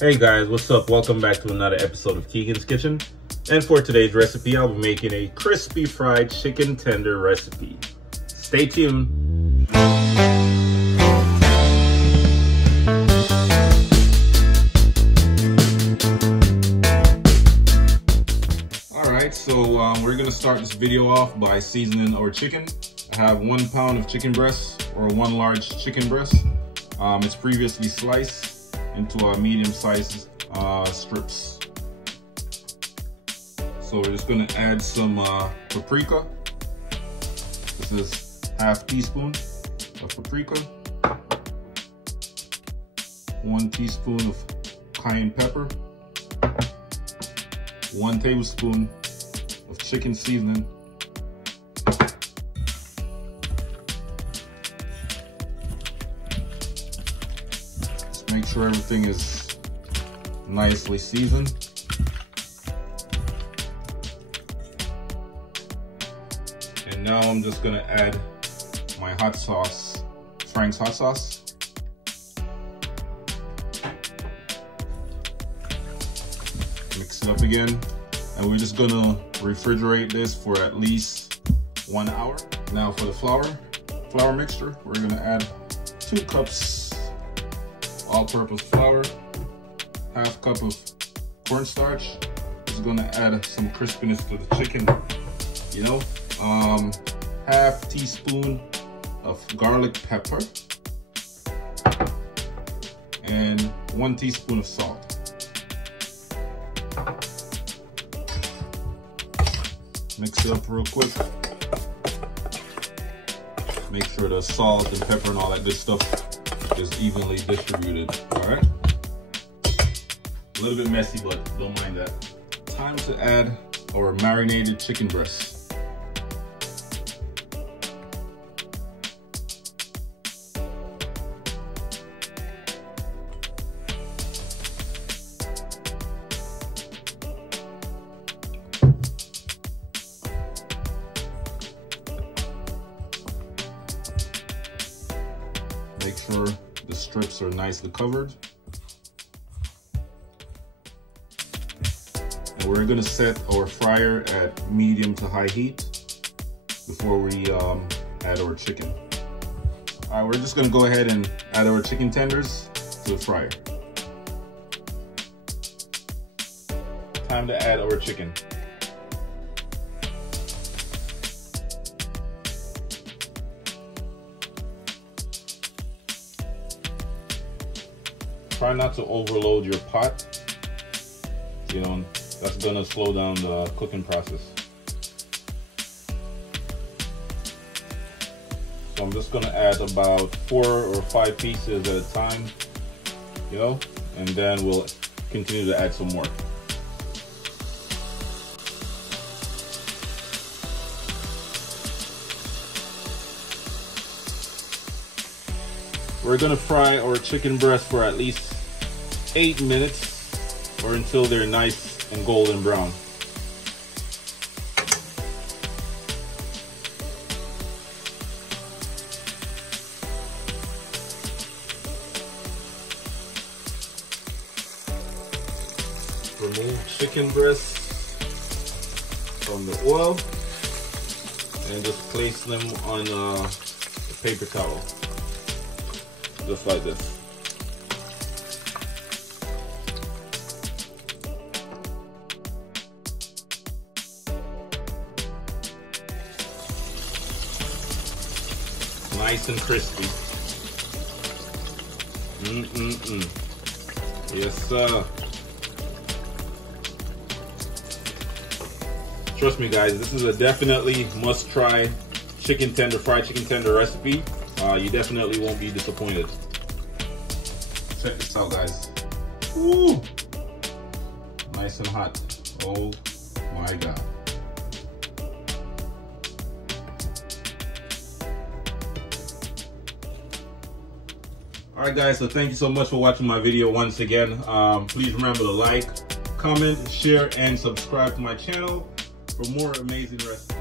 Hey guys, what's up? Welcome back to another episode of Keegan's Kitchen. And for today's recipe, I'll be making a crispy fried chicken tender recipe. Stay tuned. Alright, so we're gonna start this video off by seasoning our chicken. I have 1 pound of chicken breast, or 1 large chicken breast. It's previously sliced into a medium-sized strips. So we're just gonna add some paprika. This is ½ teaspoon of paprika, 1 teaspoon of cayenne pepper, 1 tablespoon of chicken seasoning, make sure everything is nicely seasoned. And now I'm just gonna add my hot sauce, Frank's hot sauce. Mix it up again. And we're just gonna refrigerate this for at least 1 hour. Now for the flour mixture, we're gonna add 2 cups all-purpose flour, ½ cup of cornstarch. This is gonna add some crispiness to the chicken, you know. ½ teaspoon of garlic pepper, and 1 teaspoon of salt. Mix it up real quick. Make sure the salt and pepper and all that good stuff is evenly distributed. All right, a little bit messy, but don't mind that. Time to add our marinated chicken breast. Make sure the strips are nicely covered. And we're gonna set our fryer at medium to high heat before we add our chicken. All right, we're just gonna go ahead and add our chicken tenders to the fryer. Time to add our chicken. Try not to overload your pot, you know, that's gonna slow down the cooking process. So I'm just gonna add about 4 or 5 pieces at a time, you know, and then we'll continue to add some more. We're gonna fry our chicken breast for at least 8 minutes or until they're nice and golden brown. Remove chicken breast from the oil and just place them on a paper towel. Just like this. Nice and crispy. Yes, sir. Trust me, guys, this is a definitely must-try fried chicken tender recipe. You definitely won't be disappointed. Check this out, guys. Woo! Nice and hot. Oh my God. All right, guys, so thank you so much for watching my video once again. Please remember to like, comment, share, and subscribe to my channel for more amazing recipes.